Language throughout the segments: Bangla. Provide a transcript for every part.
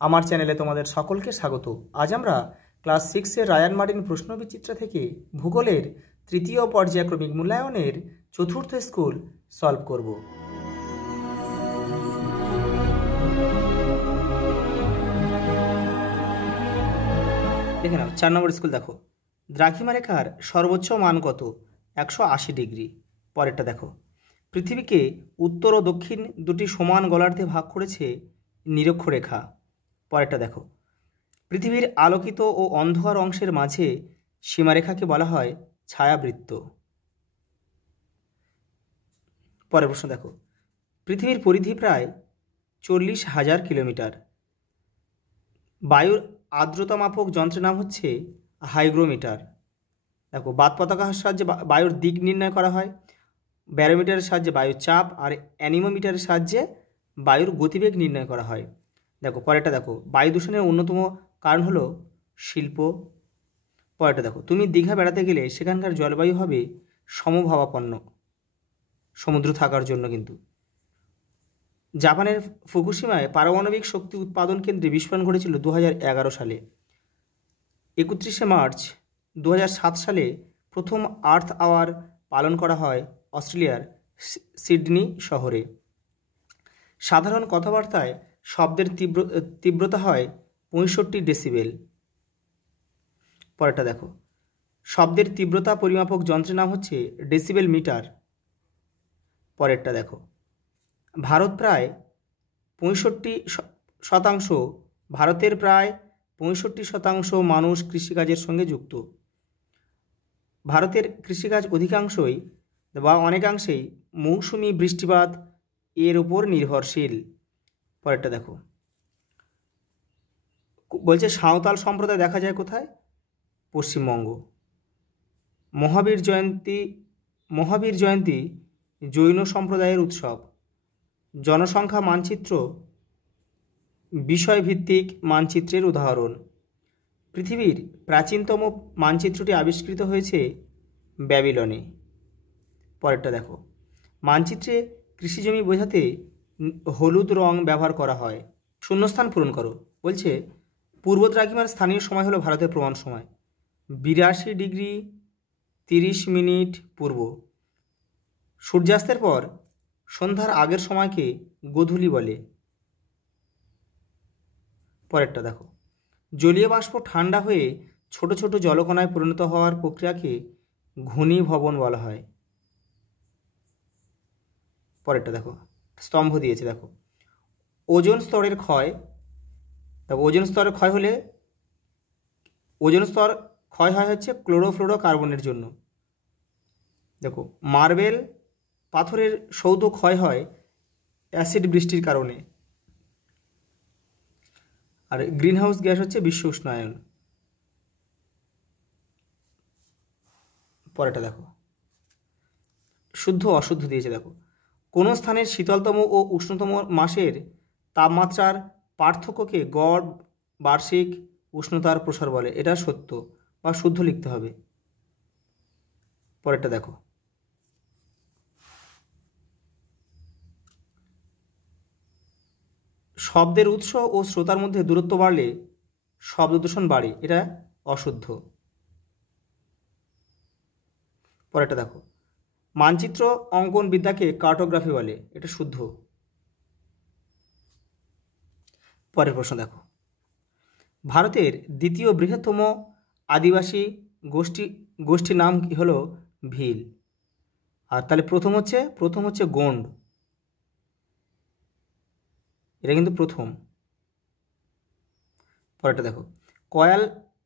আমার চ্যানেলে তোমাদের সকলকে স্বাগত। আজ আমরা ক্লাস 6-এর রায়ান মার্টিন প্রশ্নবিচিত্রা থেকে ভূগোলের তৃতীয় পর্যায়ক্রমিক মূল্যায়নের চতুর্থ স্কুল সলভ করব। দেখে নাও 4 নম্বর স্কুল। দেখো, দ্রাঘিমা রেখার সর্বোচ্চ মান কত? 180 ডিগ্রি। পরেরটা দেখো, পৃথিবীকে উত্তর ও দক্ষিণ দুটি সমান গোলার্ধে ভাগ করেছে নিরক্ষরেখা। পরেরটা দেখো, পৃথিবীর আলোকিত ও অন্ধকার অংশের মাঝে সীমারেখাকে বলা হয় ছায়াবৃত্ত। পরের প্রশ্ন দেখো, পৃথিবীর পরিধি প্রায় 40,000 কিলোমিটার। বায়ুর আর্দ্রতা মাপক যন্ত্রের নাম হচ্ছে হাইগ্রোমিটার। দেখো, বাত পতাকার সাহায্যে বায়ুর দিক নির্ণয় করা হয়, ব্যারোমিটারের সাহায্যে বায়ুর চাপ, আর অ্যানিমোমিটারের সাহায্যে বায়ুর গতিবেগ নির্ণয় করা হয়। দেখো, পরেরটা দেখো, বায়ু দূষণের অন্যতম কারণ হলো শিল্প। পরেরটা দেখো, তুমি দীঘা বেড়াতে গেলে সেখানকার জলবায়ু হবে সমভাবাপন্ন, সমুদ্র থাকার জন্য। কিন্তু জাপানের ফুকুশিমায় পারমাণবিক শক্তি উৎপাদন কেন্দ্রে বিস্ফোরণ ঘটেছিল 2011 সালে। 31শে মার্চ 2007 সালে প্রথম আর্থ আওয়ার পালন করা হয় অস্ট্রেলিয়ার সিডনি শহরে। সাধারণ কথাবার্তায় শব্দের তীব্রতা হয় 65 ডেসিবেল। পরেরটা দেখো, শব্দের তীব্রতা পরিমাপক যন্ত্রের নাম হচ্ছে ডেসিবেল মিটার। পরেরটা দেখো, ভারতের প্রায় 65% মানুষ কৃষিকাজের সঙ্গে যুক্ত। ভারতের কৃষিকাজ অধিকাংশই বা অনেকাংশেই মৌসুমি বৃষ্টিপাত এর উপর নির্ভরশীল। পরেরটা দেখো, বলছে সাঁওতাল সম্প্রদায় দেখা যায় কোথায়? পশ্চিমবঙ্গ। মহাবীর জয়ন্তী জৈন সম্প্রদায়ের উৎসব। জনসংখ্যা মানচিত্র বিষয়ভিত্তিক মানচিত্রের উদাহরণ। পৃথিবীর প্রাচীনতম মানচিত্রটি আবিষ্কৃত হয়েছে ব্যাবিলনে। পরেরটা দেখো, মানচিত্রে কৃষিজমি বোঝাতে হলুদ রং ব্যবহার করা হয়। শূন্যস্থান পূরণ করো। বলছে পূর্ব দ্রাঘিমার স্থানীয় সময় হলো ভারতের প্রমাণ সময় 82 ডিগ্রি 30 মিনিট পূর্ব। সূর্যাস্তের পর সন্ধ্যার আগের সময়কে গোধূলি বলে। পরেরটা দেখো, জলীয় বাষ্প ঠান্ডা হয়ে ছোট ছোট জলকণায় পরিণত হওয়ার প্রক্রিয়াকে ঘনীভবন বলা হয়। পরেরটা দেখো, স্তম্ভ দিয়েছে। দেখো, ওজোন স্তরের ক্ষয়। দেখো, ওজোন স্তরের ক্ষয় হলে ওজোন স্তর ক্ষয় হয় হচ্ছে ক্লোরোফ্লোরো কার্বনের জন্য। দেখো, মার্বেল পাথরের সৌধ ক্ষয় হয় অ্যাসিড বৃষ্টির কারণে। আর গ্রিনহাউস গ্যাস হচ্ছে বিশ্ব উষ্ণায়ন। পরেরটা দেখো, শুদ্ধ অশুদ্ধ দিয়েছে। দেখো, কোনো স্থানের শীতলতম ও উষ্ণতম মাসের তাপমাত্রার পার্থক্যকে গড় বার্ষিক উষ্ণতার প্রসার বলে। এটা সত্য বা শুদ্ধ লিখতে হবে। পরেরটা দেখো, শব্দের উৎস ও শ্রোতার মধ্যে দূরত্ব বাড়লে শব্দ দূষণ বাড়ে। এটা অশুদ্ধ। পরেরটা দেখো, মানচিত্র অঙ্কন বিদ্যাকে কার্টোগ্রাফি বলে। এটা শুদ্ধ। পরের প্রশ্ন দেখো, ভারতের দ্বিতীয় বৃহত্তম আদিবাসী গোষ্ঠীর নাম কি হলো? ভিল। আর তাহলে প্রথম হচ্ছে গোন্ড। এটা কিন্তু প্রথম। পরেরটা দেখো, কয়াল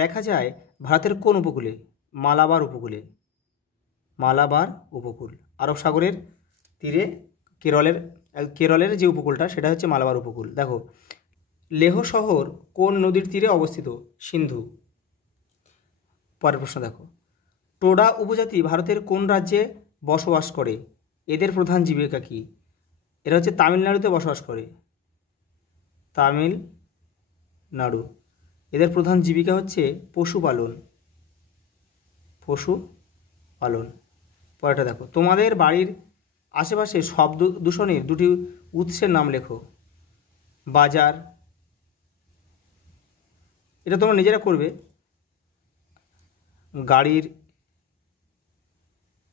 দেখা যায় ভারতের কোন উপকূলে? মালাবার উপকূলে। মালাবার উপকূল আরব সাগরের তীরে কেরলের যে উপকূলটা সেটা হচ্ছে মালাবার উপকূল। দেখো, লেহ শহর কোন নদীর তীরে অবস্থিত? সিন্ধু। পরের প্রশ্ন দেখো, টোডা উপজাতি ভারতের কোন রাজ্যে বসবাস করে? এদের প্রধান জীবিকা কি? এরা হচ্ছে তামিলনাড়ুতে বসবাস করে। তামিলনাড়ু। এদের প্রধান জীবিকা হচ্ছে পশুপালন। পরেরটা দেখো, তোমাদের বাড়ির আশেপাশে শব্দ দূষণের দুটি উৎসের নাম লেখো। বাজার এটা তোমরা নিজেরা করবে।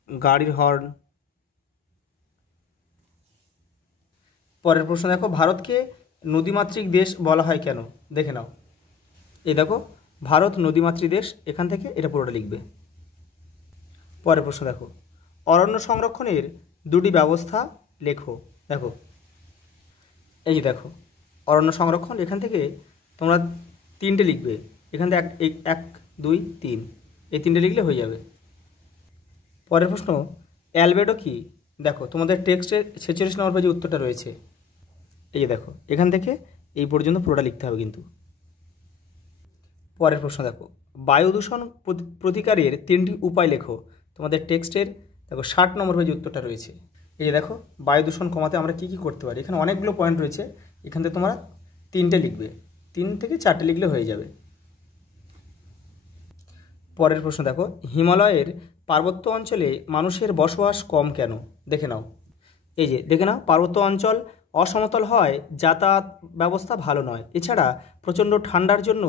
গাড়ির হর্ন। পরের প্রশ্ন দেখো, ভারতকে নদীমাতৃক দেশ বলা হয় কেন? দেখে নাও। এই দেখো, ভারত নদীমাতৃক দেশ, এখান থেকে এটা পুরোটা লিখবে। পরের প্রশ্ন দেখো, অরণ্য সংরক্ষণের দুটি ব্যবস্থা লেখো। দেখো, এই যে দেখো, অরণ্য সংরক্ষণ, এখান থেকে তোমরা তিনটে লিখবে। এখান থেকে এক 2 3 এই তিনটে লিখলে হয়ে যাবে। পরের প্রশ্ন, অ্যালবেডো কি? দেখো, তোমাদের টেক্সটের 46 নম্বর পেজে উত্তরটা রয়েছে। এই যে দেখো, এখান থেকে এই পর্যন্ত পুরোটা লিখতে হবে কিন্তু। পরের প্রশ্ন দেখো, বায়ু দূষণ প্রতিকারের 3টি উপায় লেখো। তোমাদের টেক্সটের দেখো 60 নম্বর পেজে উত্তরটা রয়েছে। এই যে দেখো, বায়ু দূষণ কমাতে আমরা কী কী করতে পারি। এখানে অনেকগুলো পয়েন্ট রয়েছে, এখান থেকে তোমরা 3টে লিখবে, 3 থেকে 4টে লিখলে হয়ে যাবে। পরের প্রশ্ন দেখো, হিমালয়ের পার্বত্য অঞ্চলে মানুষের বসবাস কম কেন? দেখে নাও। এই যে দেখে নাও, পার্বত্য অঞ্চল অসমতল হয়, যাতায়াত ব্যবস্থা ভালো নয়, এছাড়া প্রচণ্ড ঠান্ডার জন্য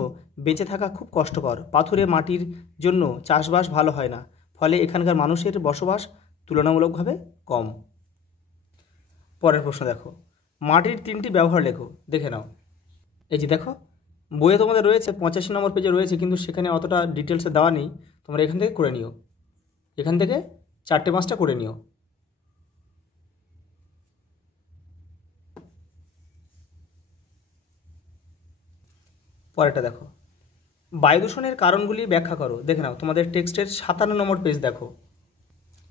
বেঁচে থাকা খুব কষ্টকর, পাথুরে মাটির জন্য চাষবাস ভালো হয় না, ফলে এখানকার মানুষের বসবাস তুলনামূলকভাবে কম। পরের প্রশ্ন দেখো, মাটির 3টি ব্যবহার লেখো। দেখে নাও। এই যে দেখো, বইয়ে তোমাদের রয়েছে 85 নম্বর পেজে রয়েছে, কিন্তু সেখানে অতটা ডিটেলসে দেওয়া নেই, তোমরা এখান থেকে করে নিও, এখান থেকে 4টে-5টা করে নিও। পরেরটা দেখো, বায়ু দূষণের কারণগুলি ব্যাখ্যা করো। দেখে নাও, তোমাদের টেক্সটের 57 নম্বর পেজ দেখো।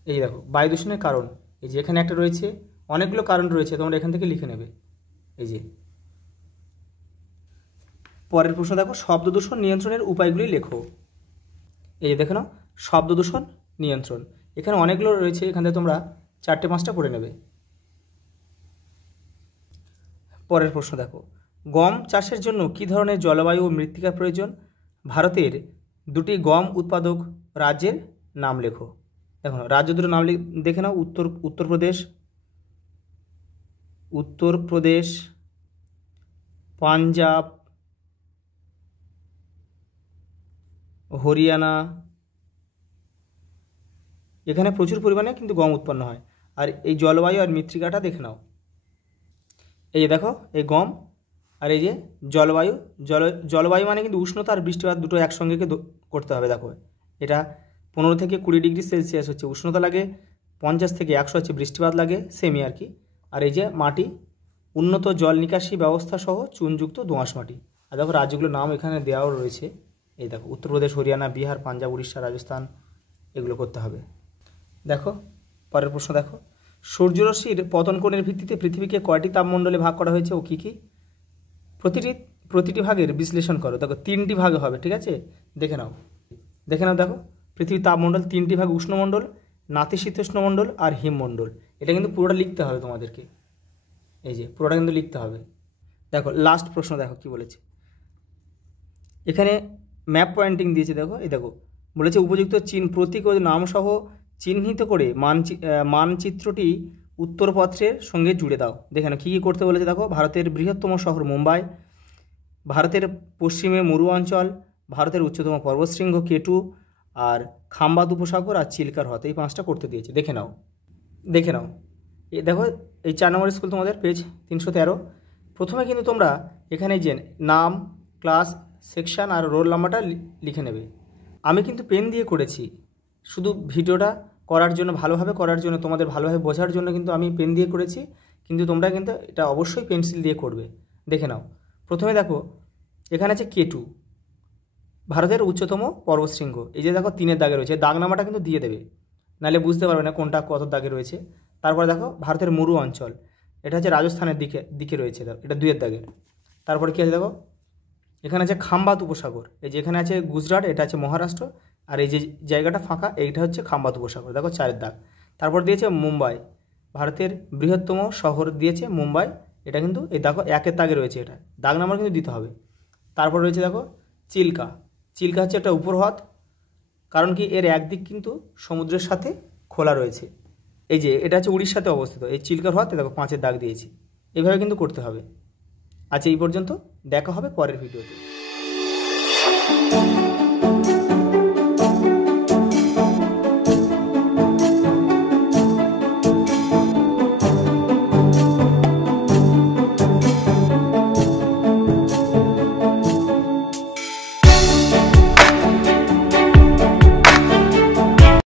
এই যে দেখো, বায়ু দূষণের কারণ, এই যে এখানে একটা রয়েছে, অনেকগুলো কারণ রয়েছে, তোমরা এখান থেকে লিখে নেবে। এই যে পরের প্রশ্ন দেখো, শব্দ দূষণ নিয়ন্ত্রণের উপায়গুলি লেখো। এই যে দেখে নাও, শব্দ দূষণ নিয়ন্ত্রণ, এখানে অনেকগুলো রয়েছে, এখান থেকে তোমরা 4টে-5টা করে নেবে। পরের প্রশ্ন দেখো, গম চাষের জন্য কী ধরনের জলবায়ু ও মৃত্তিকা প্রয়োজন? ভারতের 2টি গম উৎপাদক রাজ্যের নাম লেখো। দেখো, রাজ্য দুটো নাম দেখে নাও। উত্তরপ্রদেশ, পাঞ্জাব, হরিয়ানা। এখানে প্রচুর পরিমাণে কিন্তু গম উৎপন্ন হয়। আর এই জলবায়ু আর মৃত্তিকাটা দেখে নাও। এই যে দেখো, এই গম আর এই যে জলবায়ু মানে কিন্তু উষ্ণতা আর বৃষ্টিপাত দুটো একসঙ্গে করতে হবে। দেখো, এটা 15 থেকে 20 ডিগ্রি সেলসিয়াস হচ্ছে উষ্ণতা লাগে, 50 থেকে 100 হচ্ছে বৃষ্টিপাত লাগে, সেমি আর কি। আর এই যে মাটি, উন্নত জল নিকাশি ব্যবস্থা সহ চুনযুক্ত দোআঁশ মাটি। আর দেখো, রাজ্যগুলোর নাম এখানে দেওয়াও রয়েছে। এই দেখো, উত্তরপ্রদেশ, হরিয়ানা, বিহার, পাঞ্জাব, উড়িষ্যা, রাজস্থান, এগুলো করতে হবে। দেখো, পরের প্রশ্ন দেখো, সূর্যরশ্মির পতন কোণের ভিত্তিতে পৃথিবীকে কয়টি তাপমণ্ডলে ভাগ করা হয়েছে ও কী কী? প্রতিটি ভাগের বিশ্লেষণ করো। দেখো, 3টি ভাগে হবে, ঠিক আছে? দেখে নাও। দেখো, পৃথিবীর তাপমণ্ডল 3টি ভাগ, উষ্ণমণ্ডল, নাতিশীতোষ্ণমণ্ডল আর হিমমণ্ডল। এটা কিন্তু পুরোটা লিখতে হবে তোমাদেরকে। এই যে পুরোটা কিন্তু লিখতে হবে। দেখো, লাস্ট প্রশ্ন দেখো কি বলেছে। এখানে ম্যাপ পয়েন্টিং দিয়েছে। দেখো, এই দেখো, বলেছে উপযুক্ত প্রতীক ও নামসহ চিহ্নিত করে মানচিত্রটি উত্তরপত্রের সঙ্গে জুড়ে দাও। দেখে নাও কী কী করতে বলেছে। দেখো, ভারতের বৃহত্তম শহর মুম্বাই, ভারতের পশ্চিমে মরু অঞ্চল, ভারতের উচ্চতম পর্বতশৃঙ্গ কেটু, আর খাম্বাত উপসাগর আর চিল্কার হ্রদ, এই 5টা করতে দিয়েছে। দেখে নাও। এই দেখো, এই 4 নম্বর স্কুল তোমাদের পেজ 313। প্রথমে কিন্তু তোমরা এখানে যে নাম, ক্লাস, সেকশান আর রোল নাম্বারটা লিখে নেবে। আমি কিন্তু পেন দিয়ে করেছি, শুধু ভিডিওটা করার জন্য, ভালোভাবে করার জন্য, তোমাদের ভালোভাবে বোঝার জন্য কিন্তু আমি পেন দিয়ে করেছি, কিন্তু তোমরা কিন্তু এটা অবশ্যই পেন্সিল দিয়ে করবে। দেখে নাও। প্রথমে দেখো, এখানে আছে কেটু, ভারতের উচ্চতম পর্বতশৃঙ্গ। এই যে দেখো 3-এর দাগে রয়েছে, দাগ নাম্বারটা কিন্তু দিয়ে দেবে, নাহলে বুঝতে পারবে না কোনটা কত দাগে রয়েছে। তারপরে দেখো, ভারতের মরু অঞ্চল, এটা হচ্ছে রাজস্থানের দিকে রয়েছে, এটা 2-এর দাগের। তারপরে কী আছে দেখো, এখানে আছে খাম্বাত উপসাগর, এই যে এখানে আছে গুজরাট, এটা আছে মহারাষ্ট্র, আর এই যে জায়গাটা ফাঁকা এইটা হচ্ছে খাম্বাত উপসাগর। দেখো 4-এর দাগ। তারপর দিয়েছে মুম্বাই, ভারতের বৃহত্তম শহর দিয়েছে মুম্বাই, এটা কিন্তু এই দেখো 1-এর দাগে রয়েছে, এটা দাগ নাম্বার কিন্তু দিতে হবে। তারপর রয়েছে দেখো চিল্কা হচ্ছে একটা উপহ্রদ, কারণ কি এর একদিক কিন্তু সমুদ্রের সাথে খোলা রয়েছে। এই যে এটা হচ্ছে উড়িষ্যাতে অবস্থিত, এই চিল্কা হ্রদ, দেখো 5-এর দাগ দিয়েছি। এইভাবে কিন্তু করতে হবে। আচ্ছা, এই পর্যন্ত, দেখা হবে পরের ভিডিওতে।